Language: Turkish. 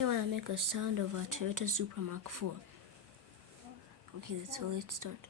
I want to make a sound of a Toyota Supra Mark 4. Okay, so let's start.